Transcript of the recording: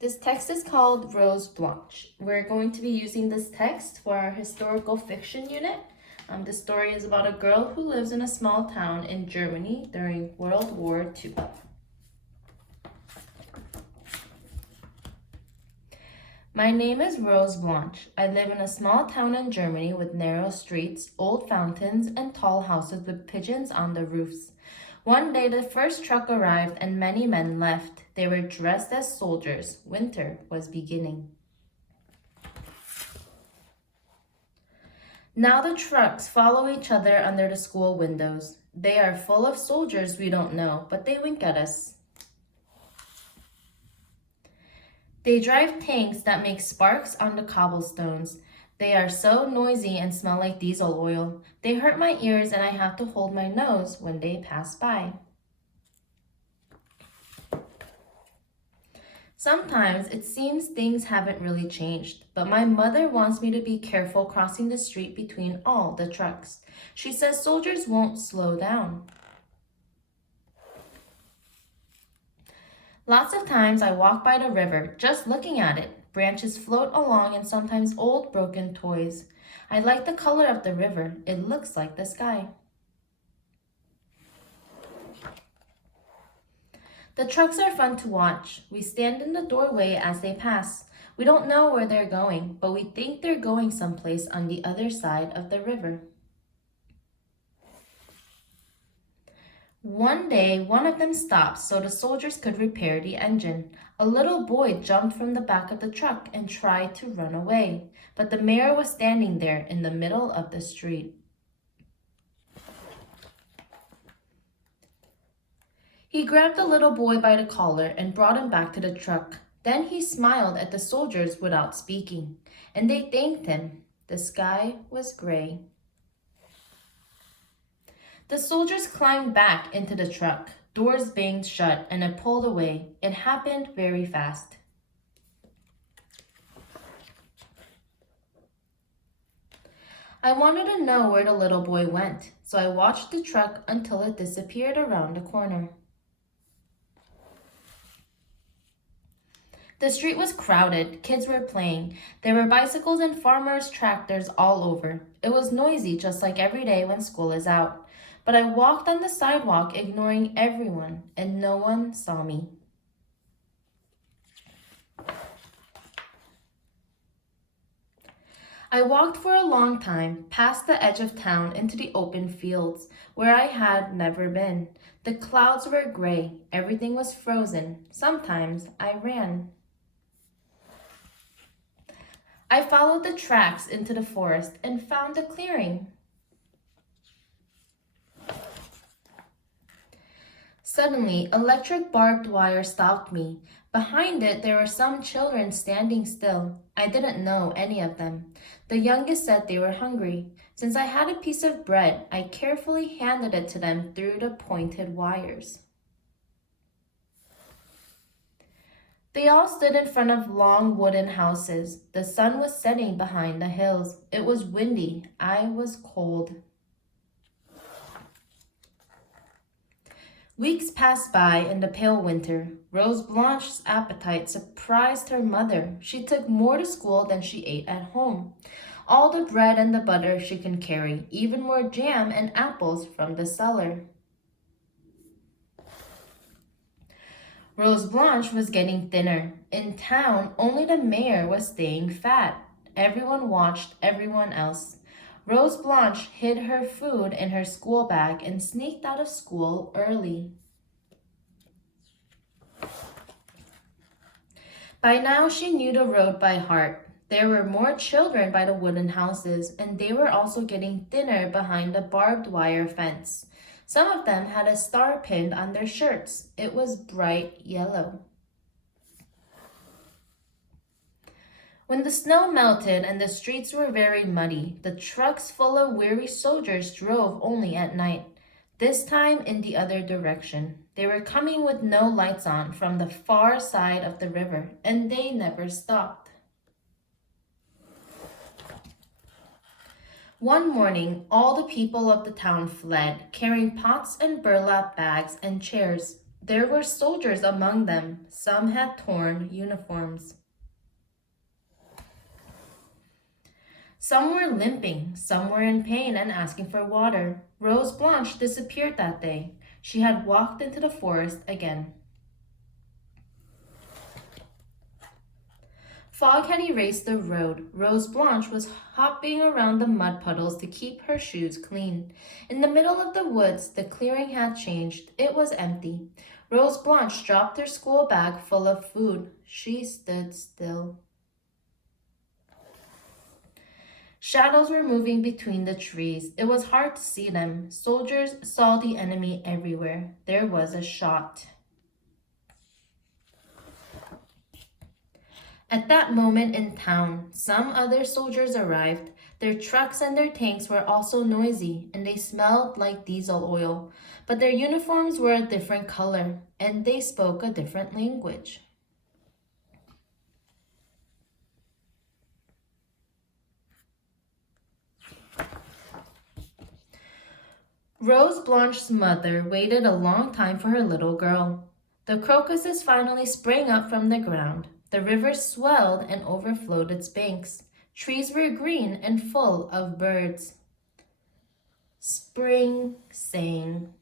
This text is called Rose Blanche. We're going to be using this text for our historical fiction unit. The story is about a girl who lives in a small town in Germany during World War II. My name is Rose Blanche. I live in a small town in Germany with narrow streets, old fountains, and tall houses with pigeons on the roofs. One day the first truck arrived and many men left. They were dressed as soldiers. Winter was beginning. Now the trucks follow each other under the school windows. They are full of soldiers we don't know, but they wink at us. They drive tanks that make sparks on the cobblestones. They are so noisy and smell like diesel oil. They hurt my ears and I have to hold my nose when they pass by. Sometimes it seems things haven't really changed, but my mother wants me to be careful crossing the street between all the trucks. She says soldiers won't slow down. Lots of times I walk by the river, just looking at it. Branches float along and sometimes old broken toys. I like the color of the river. It looks like the sky. The trucks are fun to watch. We stand in the doorway as they pass. We don't know where they're going, but we think they're going someplace on the other side of the river. One day, one of them stopped so the soldiers could repair the engine. A little boy jumped from the back of the truck and tried to run away, but the mayor was standing there in the middle of the street. He grabbed the little boy by the collar and brought him back to the truck. Then he smiled at the soldiers without speaking, and they thanked him. The sky was gray. The soldiers climbed back into the truck. Doors banged shut and it pulled away. It happened very fast. I wanted to know where the little boy went, so I watched the truck until it disappeared around the corner. The street was crowded. Kids were playing. There were bicycles and farmers' tractors all over. It was noisy just like every day when school is out. But I walked on the sidewalk ignoring everyone, and no one saw me. I walked for a long time, past the edge of town into the open fields, where I had never been. The clouds were gray. Everything was frozen. Sometimes I ran. I followed the tracks into the forest and found a clearing. Suddenly, electric barbed wire stalked me. Behind it, there were some children standing still. I didn't know any of them. The youngest said they were hungry. Since I had a piece of bread, I carefully handed it to them through the pointed wires. They all stood in front of long wooden houses. The sun was setting behind the hills. It was windy. I was cold. Weeks passed by in the pale winter. Rose Blanche's appetite surprised her mother. She took more to school than she ate at home. All the bread and the butter she can carry, even more jam and apples from the cellar. Rose Blanche was getting thinner. In town, only the mayor was staying fat. Everyone watched everyone else. Rose Blanche hid her food in her school bag and sneaked out of school early. By now, she knew the road by heart. There were more children by the wooden houses, and they were also getting thinner behind the barbed wire fence. Some of them had a star pinned on their shirts. It was bright yellow. When the snow melted and the streets were very muddy, the trucks full of weary soldiers drove only at night, this time in the other direction. They were coming with no lights on from the far side of the river, and they never stopped. One morning, all the people of the town fled, carrying pots and burlap bags and chairs. There were soldiers among them. Some had torn uniforms. Some were limping, some were in pain and asking for water. Rose Blanche disappeared that day. She had walked into the forest again. Fog had erased the road. Rose Blanche was hopping around the mud puddles to keep her shoes clean. In the middle of the woods, the clearing had changed. It was empty. Rose Blanche dropped her school bag full of food. She stood still. Shadows were moving between the trees. It was hard to see them. Soldiers saw the enemy everywhere. There was a shot. At that moment in town, some other soldiers arrived. Their trucks and their tanks were also noisy, and they smelled like diesel oil. But their uniforms were a different color, and they spoke a different language. Rose Blanche's mother waited a long time for her little girl. The crocuses finally sprang up from the ground. The river swelled and overflowed its banks. Trees were green and full of birds. Spring sang.